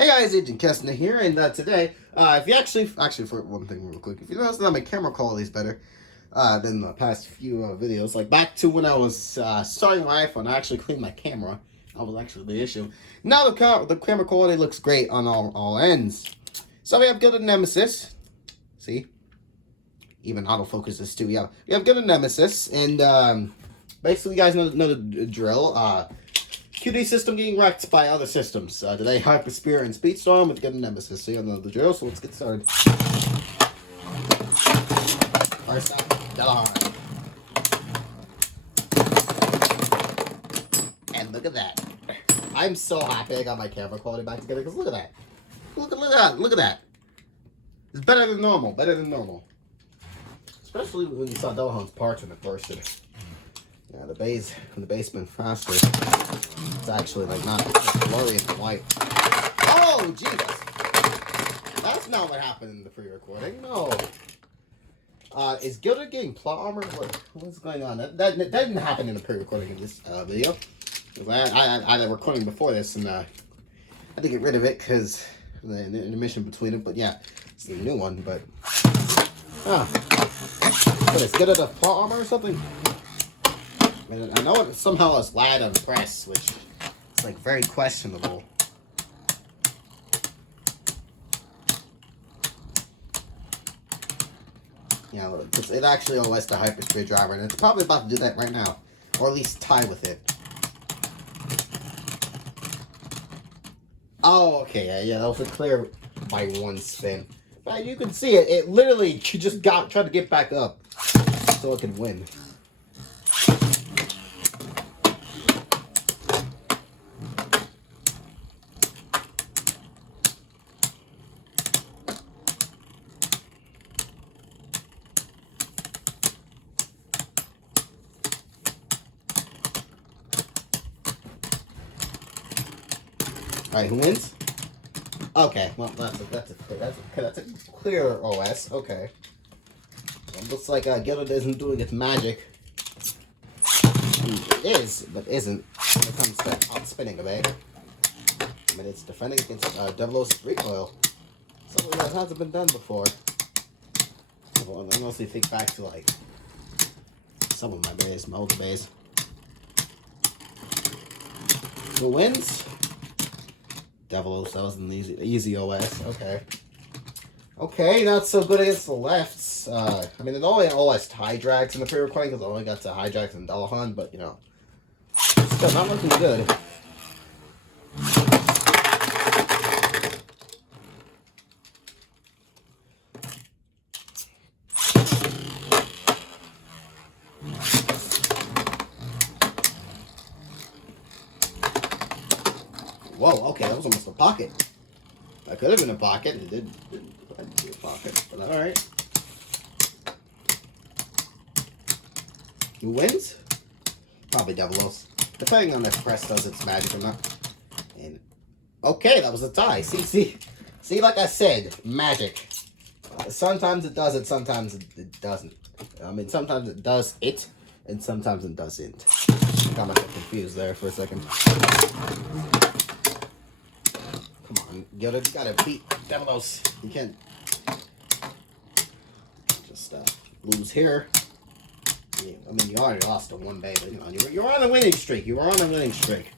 Hey guys, Agent Kestner here, and today, if you actually, for one thing real quick, if you notice that my camera quality is better than the past few videos, like back to when I was starting my iPhone, I actually cleaned my camera. That was actually the issue. Now the camera quality looks great on all ends. So we have Gilded Nemesis. See? Even autofocus is too. Yeah, we have Gilded Nemesis, and basically you guys know the drill. QD system getting wrecked by other systems. Today, Hyper Spear and Speedstorm with Gilded Nemesis. So you know the drill, so let's get started. First up, Gilded. And look at that. I'm so happy I got my camera quality back together, because look at that. Look at that. It's better than normal, Especially when you saw Delahunt's parts when it bursted. Yeah, the basement faster. It's actually like not blurry and white. Oh Jesus! That's not what happened in the pre-recording. No. Is Gilded getting plot armor? What's going on? That didn't happen in the pre-recording of this video. I had a recording before this, and I had to get rid of it because the intermission between it. But yeah, it's a new one. But what is Gilded a plot armor or something? I know it somehow has lag on press, which is like very questionable. Yeah, look, it actually OS the hyperspeed driver, and it's probably about to do that right now, or at least tie with it. Oh, okay, yeah, that was a clear by one spin. But you can see it. It literally just tried to get back up so it could win. Alright, who wins? Okay, well that's a clear OS. Okay, well, looks like Gilded isn't doing its magic. It is, but isn't when it comes to out-spinning a bit. I mean, it's defending against Devilos recoil. Something that hasn't been done before. Well, I mostly think back to like some of my old bays. Who wins? Devilos, that was an easy OS. Okay, not so good against the lefts. I mean, it only OS high drags in the pre-recording because I only got to high drags and Delahunt, but you know, still not looking good. Whoa, okay, that was almost a pocket. That could have been a pocket. It didn't be a pocket, but alright. Who wins? Probably Devilos. Depending on if press does its magic or not. And okay, that was a tie. See, like I said, magic. Sometimes it does it, sometimes it doesn't. I mean, sometimes it does it, and sometimes it doesn't. I got myself confused there for a second. Come on, Gilded, you gotta beat Devilos. You can't just lose here. Yeah, I mean, you already lost in one day, but you know, you're on a winning streak. You were on a winning streak.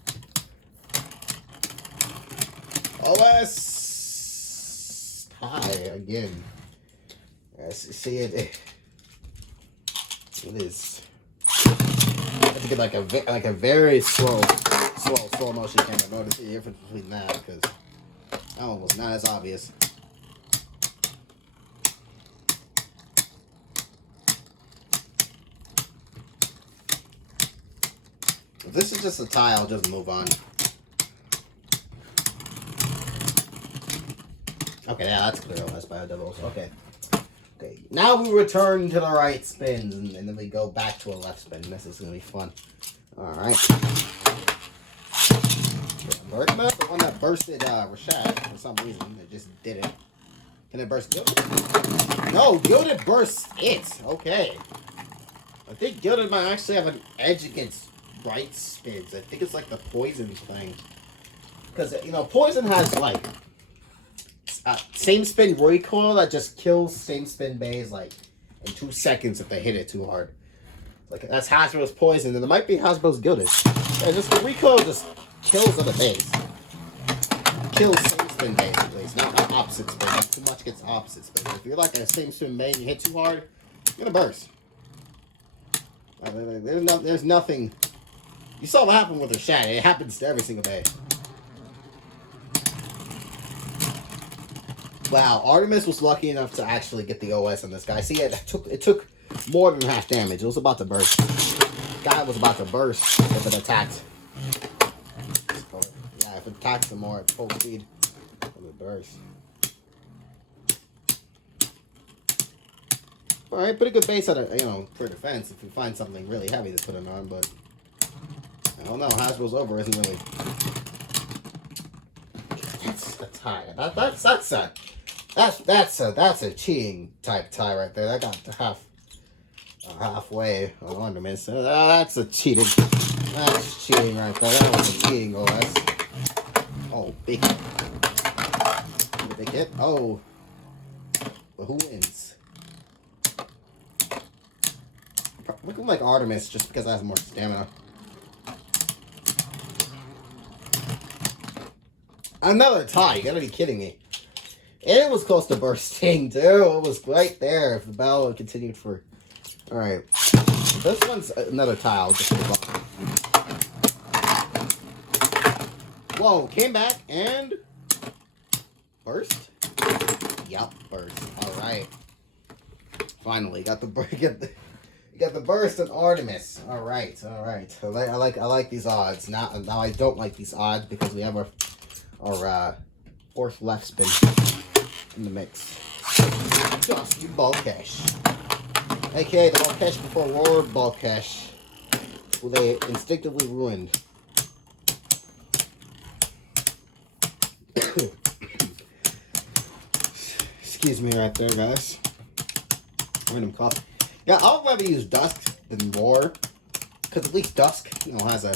OS tie again. See it. It is. I have to get like a very slow motion camera in order to see the difference between that, because that one was not as obvious. If this is just a tie, I'll just move on. Okay, yeah, that's clear. That's by Devilos. Okay. Now we return to the right spins, and then we go back to a left spin. This is gonna be fun. All right. Birdman, the one that bursted Rashad for some reason. It just did it. Can it burst Gilded? No, Gilded bursts it. Okay. I think Gilded might actually have an edge against right spins. I think it's like the poison thing. Because, you know, poison has like same spin recoil that just kills same spin bays like in 2 seconds if they hit it too hard. Like that's Hasbro's poison, and it might be Hasbro's Gilded. Yeah, just the recoil just kills other bays. Kills same spin bays at least, not opposite spin. Too much gets opposite spin. If you're like a same spin bay and you hit too hard, you're gonna burst. There's nothing. You saw what happened with her shat. It happens to every single bay. Wow, Artemis was lucky enough to actually get the OS on this guy. See, it took more than half damage. It was about to burst. Guy was about to burst if it attacked. Yeah, if it attacks him more at full speed, it would burst. Alright, pretty good base for defense if you find something really heavy to put it on, but I don't know, Hasbro's over isn't really. That's a tie. That's a cheating type tie right there. That got halfway on ornaments. That's a cheating. That's cheating right there. That was a cheating OS. Oh, big hit. Big hit. Oh, but who wins? Looking like Artemis just because I have more stamina. Another tie. You gotta be kidding me. And it was close to bursting, too. It was right there if the battle had continued for... Alright. This one's another tile. Just whoa, came back and... Burst? Yup, burst. Alright. Finally, got the burst and Artemis. Alright. I like these odds. Now I don't like these odds because we have our fourth left spin in the mix. Just you Balkesh. AKA the Balkesh before Roar Balkesh, who they instinctively ruined. Excuse me right there, guys. Random cough. Yeah, I'll rather use Dusk than Roar, because at least Dusk, has a...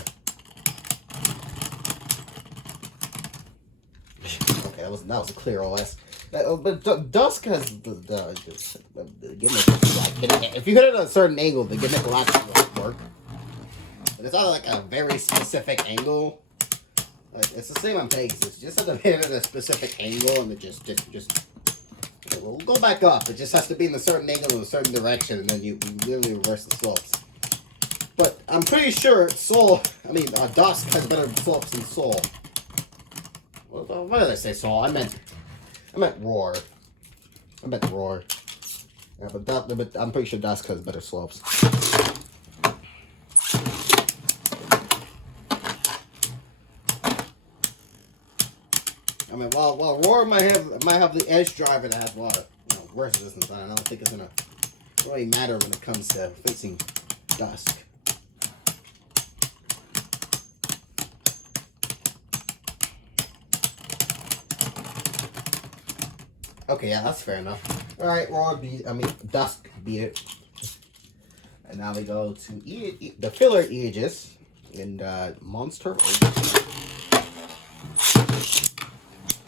Okay, that was a clear OS. But Dusk has the gimmick. If you hit it at a certain angle, the gimmick will actually work. But it's not like a very specific angle. Like, it's the same on Pegasus. You just have to hit it at a specific angle, and it just we'll go back up. It just has to be in a certain angle in a certain direction, and then you literally reverse the slopes. But I'm pretty sure Dusk has better slopes than Soul. Why did I say Soul? I meant Roar. I meant Roar. Yeah, but I'm pretty sure Dusk has better slopes. While Roar might have the edge driver that has a lot of worse resistance on it, I don't think it's gonna really matter when it comes to facing Dusk. Okay, yeah, that's fair enough. Alright, Dusk beat it. And now we go to the filler Aegis and Monster.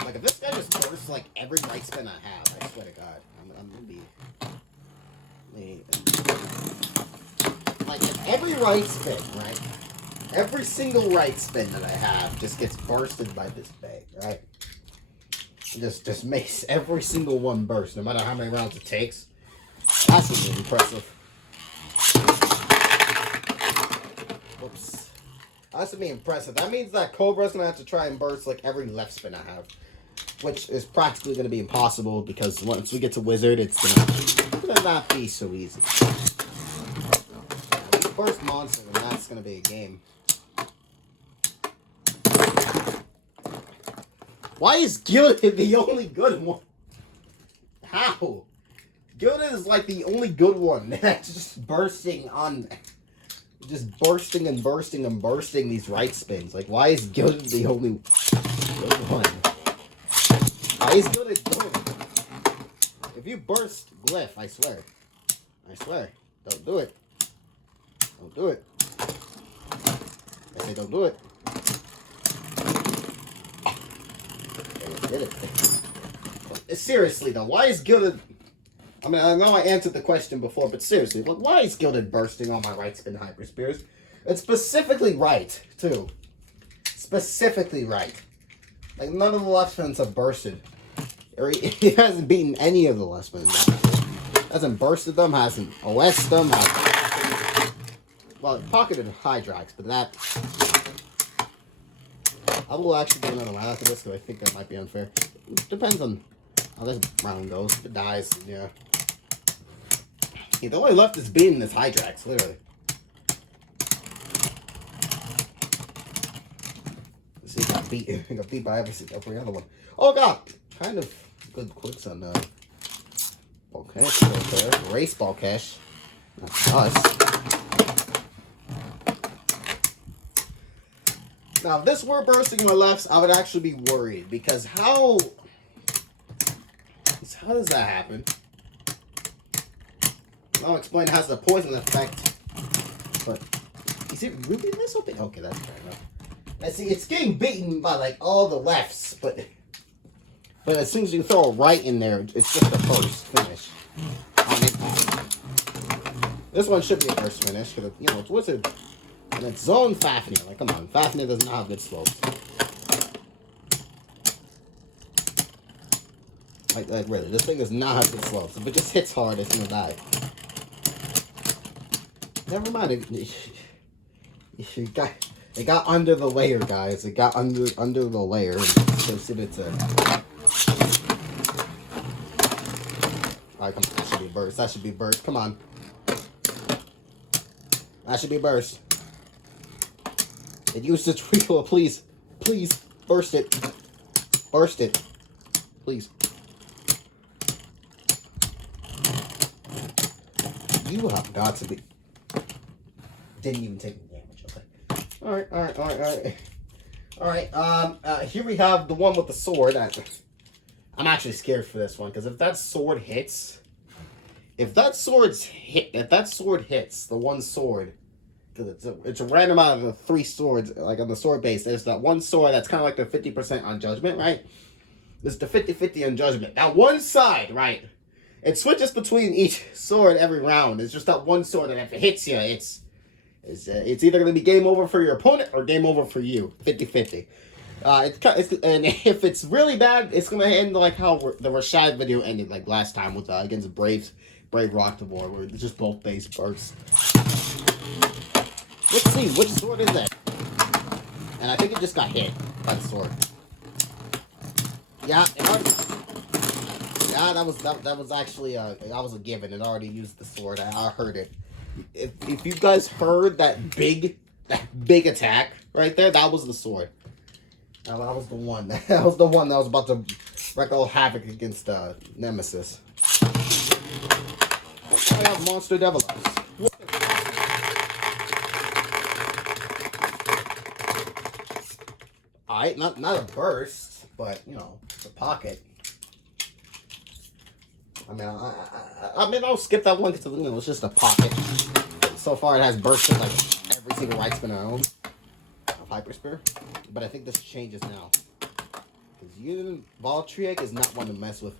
Like, if this guy just bursts like every right spin I have, I swear to God, I'm gonna be. Like, if every right spin, right? Every single right spin that I have just gets bursted by this bag, right? Just makes every single one burst, no matter how many rounds it takes. That's really impressive. Whoops. That's gonna be impressive. That means that Cobra's gonna have to try and burst like every left spin I have, which is practically gonna be impossible because once we get to Wizard, it's gonna not be so easy. Yeah, we burst Monster, and that's gonna be a game. Why is Gilded the only good one? How? Gilded is like the only good one that's just bursting and bursting these right spins. Like, why is Gilded the only good one? Why is Gilded good? If you burst Glyph, I swear, don't do it. Don't do it. I say don't do it. Did it. seriously though, why is Gilded... I mean, I know I answered the question before, but seriously, look, why is Gilded bursting on my right spin hyper spears? It's specifically right, too. Specifically right. Like, none of the left spins have bursted. Or he hasn't beaten any of the left spins. Hasn't bursted them, hasn't OS'd them, well, pocketed Hydrax, but that... I will actually do another round after this, because I think that might be unfair. Depends on how this round goes. If it dies, yeah. The only left is beating this Hydrax, literally. Let's see, got beat by every other one. Oh god! Kind of good quicks on Balkesh right there. Race Balkesh. That's us. Now, if this were bursting my lefts, I would actually be worried. Because how does that happen? I'll explain how it's a poison effect. But is it really this open? Okay, that's fair enough. And see, it's getting beaten by like all the lefts, but as soon as you throw a right in there, it's just a first finish. This one should be a first finish because you know it's Wizard and it's Zone Fafnir. Like, come on, Fafnir does not have good slopes. Like really, this thing does not have good slopes. If it just hits hard, it's gonna die. Never mind. It got under the layer, guys. It got under the layer. And proceeded to. Alright, come on. That should be burst. That should be burst. Come on. That should be burst. It used its recoil. Please. Please. Burst it. Burst it. Please. You have got to be. Didn't even take the damage. Okay. Alright. Here we have the one with the sword. I'm actually scared for this one because if that sword hits, the one sword, because it's a random out of the 3 swords, like on the sword base. There's that one sword that's kind of like the 50% on judgment, right? This is the 50-50 on judgment. That one side, right? It switches between each sword every round. It's just that one sword, and if it hits you, it's either going to be game over for your opponent or game over for you. 50-50. And if it's really bad, it's going to end like how the Rashad video ended like last time with against Brave Rock Devore, where it's just both base bursts. Let's see, which sword is that? And I think it just got hit by the sword. Yeah, that was actually that was a given. It already used the sword. I heard it. If you guys heard that big attack right there, that was the sword. That was the one. That was the one that was about to wreak all havoc against Nemesis. I have Monster Devil Eyes. Alright, not a burst, but you know, it's a pocket. I mean, I'll skip that one because it was just a pocket. So far, it has bursted like every single right spin I own of Hyper Spear. But I think this changes now. Because Valtryek is not one to mess with.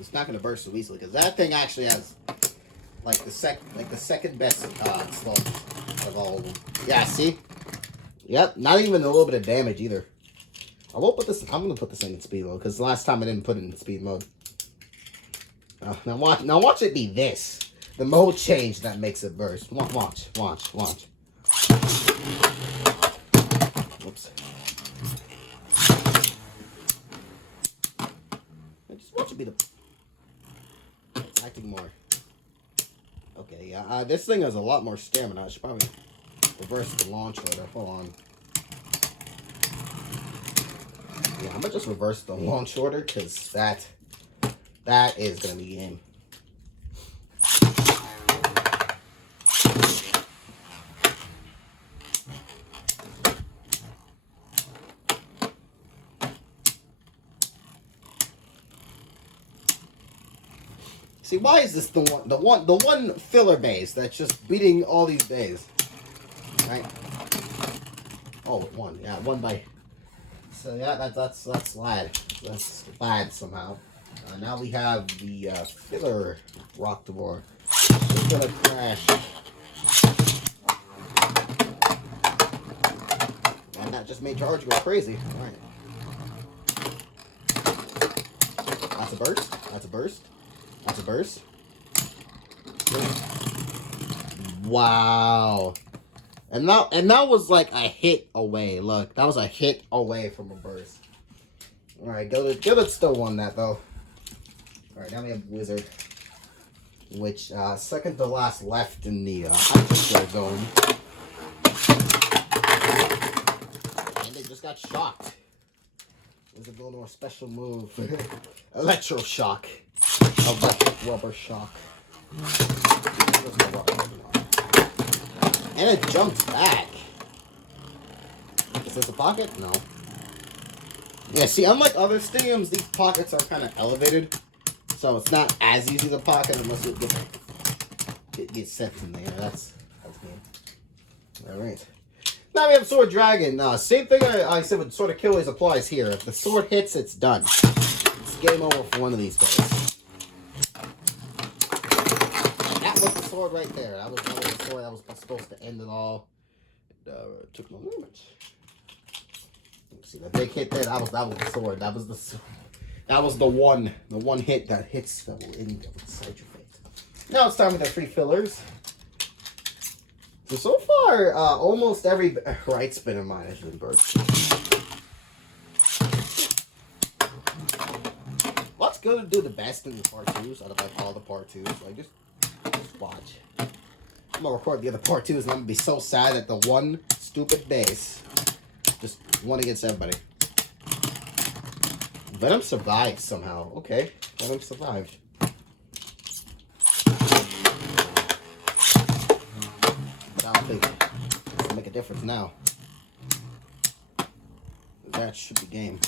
It's not going to burst so easily because that thing actually has like the second best slope of all of them. Yeah, see? Yep, not even a little bit of damage either. I won't put this. I'm going to put this in speed mode because last time I didn't put it in speed mode. Now watch it be this. The mode change that makes it burst. Watch. Whoops. Just watch it be the acting more. Okay, yeah. This thing has a lot more stamina. I should probably reverse the launch order. Hold on. Yeah, I'm gonna just reverse the launch order because that is gonna be game. See, why is this the one filler base that's just beating all these bays? Right? Oh, one. Yeah, one by. So yeah, that's Lad. That's bad somehow. Now we have the filler rock door. It's gonna crash. And that just made Charge go crazy. Alright. That's a burst. That's a burst. That's a burst. Wow. And that was like a hit away. Look, that was a hit away from a burst. Alright, Gilded still won that though. Alright, now we have Wizard. Which, second to last left in the hyper zone. And they just got shocked. Wizard going to a special move. Electroshock. Electric rubber shock. And it jumped back. Is this a pocket? No. Yeah, see, unlike other stadiums, these pockets are kind of elevated. So it's not as easy to pocket unless it gets set in there. That's me. Alright. Now we have Sword Dragon. Same thing I said with Sword Achilles applies here. If the sword hits, it's done. It's game over for one of these guys. That was the sword right there. That was the sword that was supposed to end it all. It took no damage. See the big hit there? That was the sword. That was the one hit that hits that will decide your fate. Now it's time for the free fillers. So far, almost every right spin of mine has been burst. What's going to do the best in the part 2s out of like all the part 2s? Like just watch. I'm gonna record the other part 2s and I'm gonna be so sad that the one stupid base just won against everybody. Venom survived somehow. Okay, Venom survived. But I don't think it's gonna make a difference now. That should be game.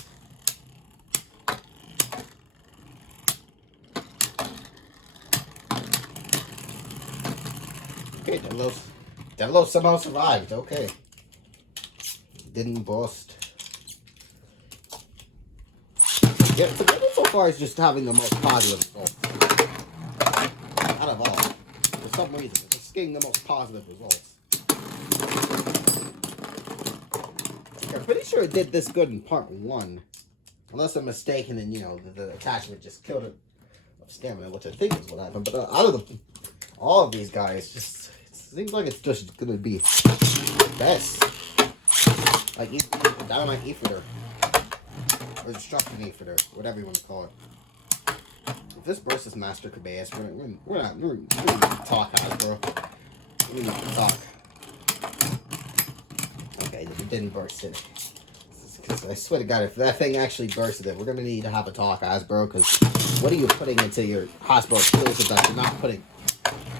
Okay, Develos somehow survived. Okay. Didn't bust. Yeah, the game so far is just having the most positive results. Out of all. For some reason, it's just getting the most positive results. I'm pretty sure it did this good in part 1. Unless I'm mistaken and, you know, the attachment just killed it of stamina, which I think is what happened. But out of all of these guys, just it seems like it's just going to be best. Like Dynamite Eater. Or Destruction Eater, whatever you want to call it. If this burst is Master Cabeus, we're not going to talk, Hasbro. We need to talk. Okay, it didn't burst it. I swear to God, if that thing actually bursted it, we're going to need to have a talk, Hasbro, because what are you putting into your Hasbro exclusives that you're not putting?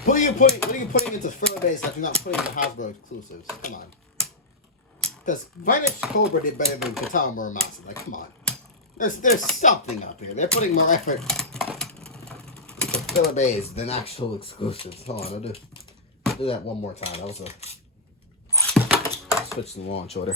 What are you putting into filler base that you're not putting into Hasbro exclusives? Come on. Because Vanish Cobra did better than Katana Muramasa. Like, come on. There's something up here. They're putting more effort into filler base than actual exclusives. Hold on, I'll do that one more time. That was a switch to the launch order.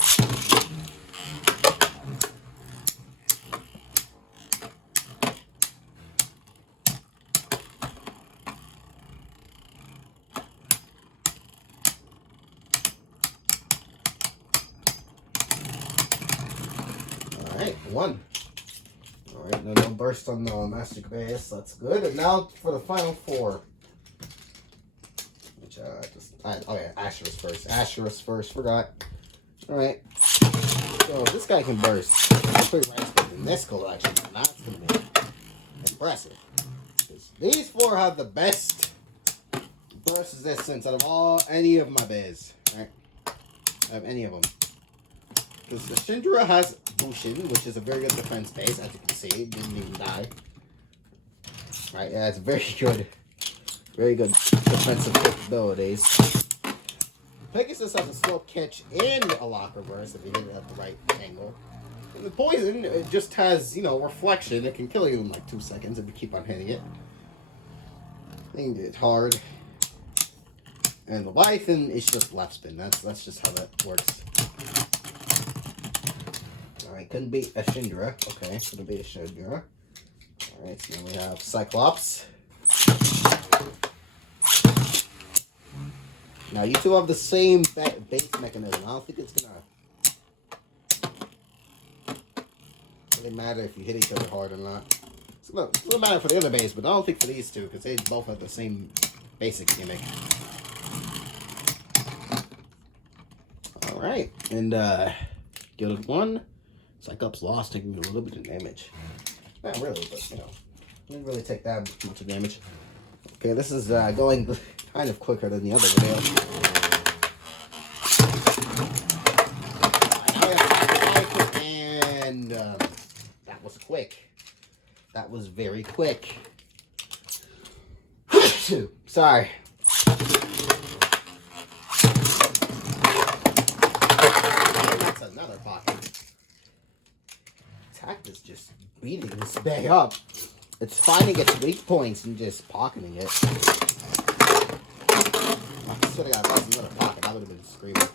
Alright, one. Alright, no burst on the Master Cabeus, that's good. And now for the final 4. Which, Asherus first. Asherus first, forgot. Alright. So, this guy can burst. That's pretty right in this collection. That's going to be impressive. These 4 have the best burst resistance out of any of my bears. Right? Out of any of them. Because the Shindra has Bushin, which is a very good defense base, as you can see. It didn't even die. Right, yeah, it's very good defensive capabilities. Pegasus has a slow catch and a lock reverse if you hit it at the right angle. And the poison, it just has, you know, reflection. It can kill you in like 2 seconds if you keep on hitting it. Aimed it hard. And Leviathan is just left spin. That's just how that works. Alright, couldn't beat a Shindra. Okay, couldn't beat a Shindra. Alright, so then we have Cyclops. Now, you two have the same base mechanism. I don't think it's gonna really matter if you hit each other hard or not. It's gonna matter for the other base, but I don't think for these two, because they both have the same basic gimmick. Alright, and Gilded won. Cyclops lost, taking a little bit of damage. Not really, but you know, didn't really take that much of damage. Okay, this is going kind of quicker than the other video. And that was quick. That was very quick. Sorry. That's another pocket. Attack is just beating this bag up. It's finding its weak points and just pocketing it. I should have got another pocket. I would have been screaming.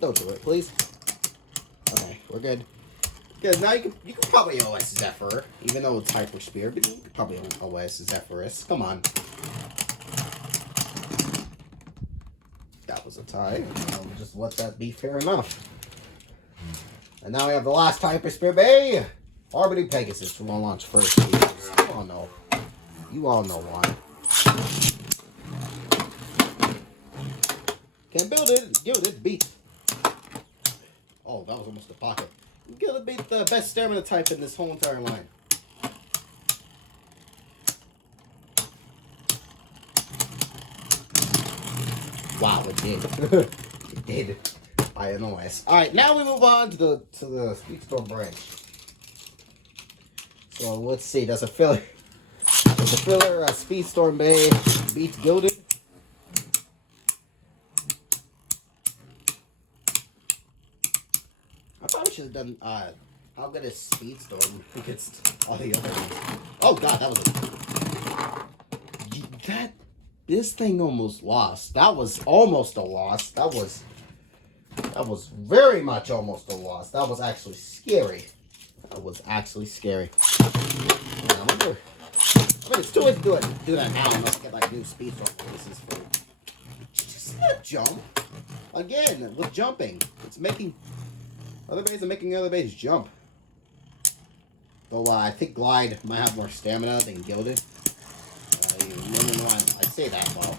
Don't do it, please. Okay, we're good. Good. Now you can probably OS Zephyr, even though it's Hyper Spear, but you can probably OS Zephyrus. Come on. That was a tie. I'll just let that be fair enough. And now we have the last Hyper Spear Bay. Orbiting Pegasus. We're gonna launch first. You all know. You all know why. Can't build it. Gilded beat. Oh, that was almost a pocket. Gilded beat the best stamina type in this whole entire line. Wow, it did. It did. By an OS. Alright, now we move on to the Speedstorm branch. So let's see, does a filler Speedstorm Bay beat Gilded? I probably should have done how good is Speedstorm against all the other ones. Oh god, that was this thing almost lost. That was almost a loss. That was very much almost a loss. That was actually scary. That was actually scary. I mean, it's too late to do that now unless I get like new Speedstorm places for just a jump. Again, with jumping, it's making other bases are making the other base jump. Though I think Glide might have more stamina than Gilded. No, I say that, well,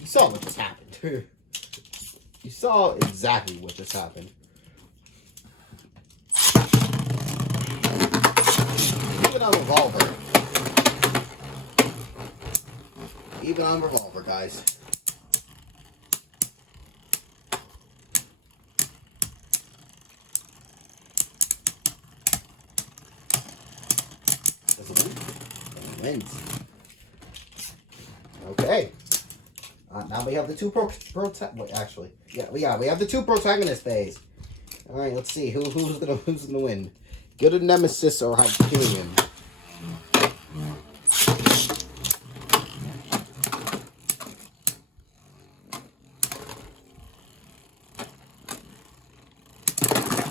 you saw what just happened. You saw exactly what just happened. Even on Revolver. Even on Revolver, guys. Does it win? It wins. Okay. Now we have the two we have the two protagonist bays. All right, let's see who's gonna win. Gilded Nemesis or Hyperion.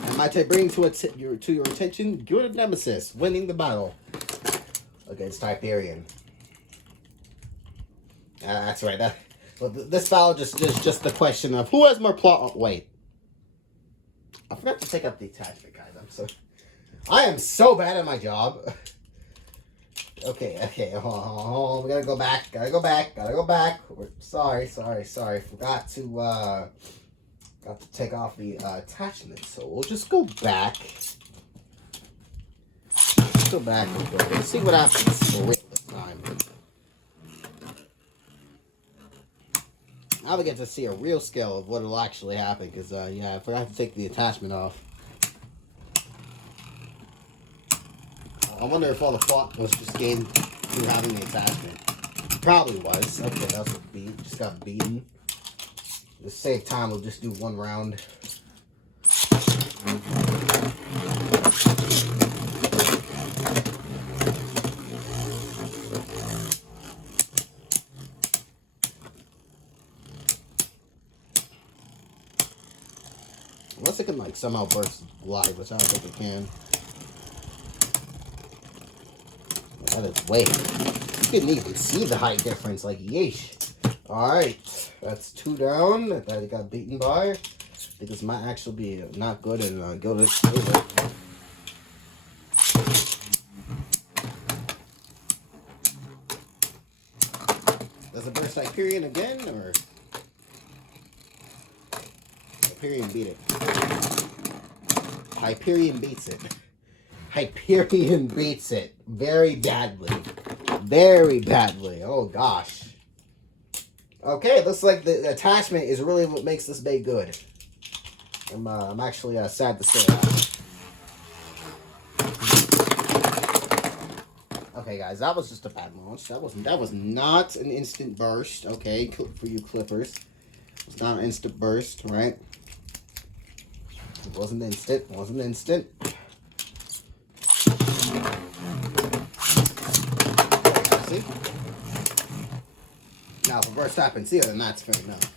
I might bring to your attention Gilded Nemesis winning the battle against Hyperion. That's right. This battle just the question of who has more plot. Wait, I forgot to take up the attachment, guys. I am so bad at my job. Okay. Oh, we gotta go back. Sorry. Forgot to take off the attachment. So we'll just go back. Let's go back and see what happens for real this time. Now we get to see a real scale of what will actually happen, because, yeah, I forgot to take the attachment off. I wonder if all the plot was just gained through having the attachment. Probably was. Okay, that was a beat. Just got beaten. To save time, we'll just do one round. Unless I can, like, like somehow burst live, which I don't think it can. That is way. You couldn't even see the height difference. Like, yeesh. Alright, that's 2 down that he got beaten by. I think this might actually be not good in Gilded favor. Does it burst Hyperion again, or Hyperion beat it? Hyperion beats it. Hyperion beats it very badly. Very badly. Oh gosh. Okay, looks like the attachment is really what makes this bait good. I'm actually sad to say that. Okay, guys, that was just a bad launch. That was not an instant burst. Okay, for you clippers, it's not an instant burst, right? It wasn't instant. Wasn't instant. See? Now, if a burst happens here, then that's fair enough.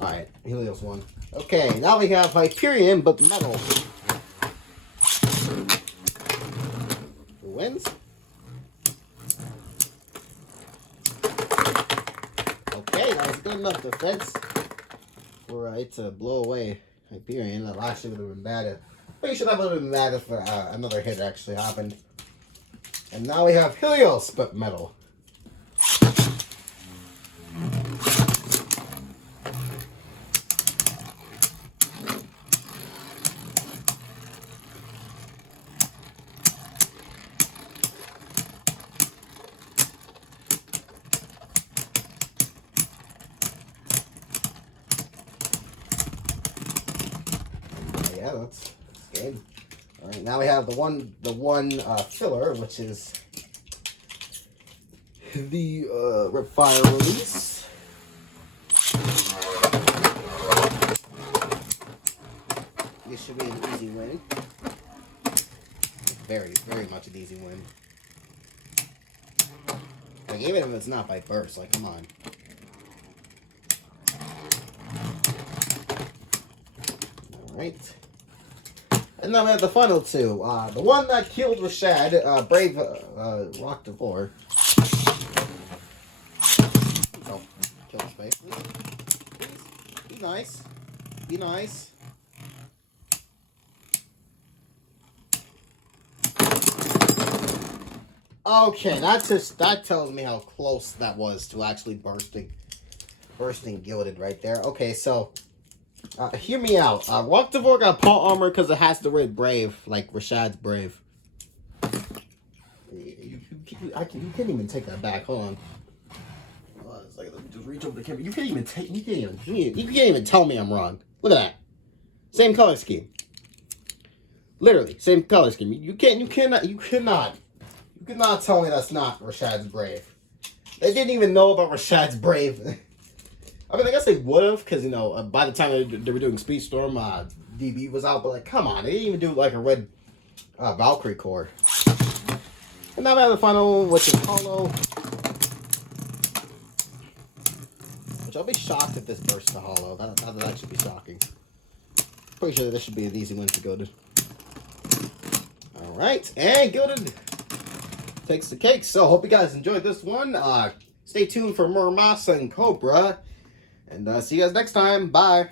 Alright, Helios won. Okay, now we have Hyperion, but metal. Who wins? Okay, that was good enough defense for it to blow away Hyperion. That actually would have been bad. But you should have been mad if another hit actually happened. And now we have Helios, but metal. Yeah, that's good. All right, now we have the one filler, which is the Ripfire release. This should be an easy win. Very, very much an easy win. Like, even if it's not by burst, like, come on. All right. And then we have the final two. The one that killed Rashad, Brave Rock Devore. Oh, kill his face, please. Please. Be nice. Be nice. Okay, that tells me how close that was to actually bursting Gilded right there. Okay, so hear me out. Rock Devore got paw armor because it has the word Brave, like Rashad's Brave. You can't even take that back. Hold on. It's like, let me just reach over the camera. You can't even tell me I'm wrong. Look at that. Same color scheme. Literally, same color scheme. You cannot tell me that's not Rashad's Brave. They didn't even know about Rashad's Brave. I mean, I guess they would have, because, you know, by the time they were doing Speedstorm, DB was out, but, like, come on. They didn't even do, like, a red Valkyrie core. And now we have the final, which is Hollow. Which I'll be shocked if this bursts to Hollow. That should be shocking. Pretty sure this should be an easy win for Gilded. Alright, and Gilded takes the cake. So, hope you guys enjoyed this one. Stay tuned for more Masa and Cobra. And see you guys next time. Bye.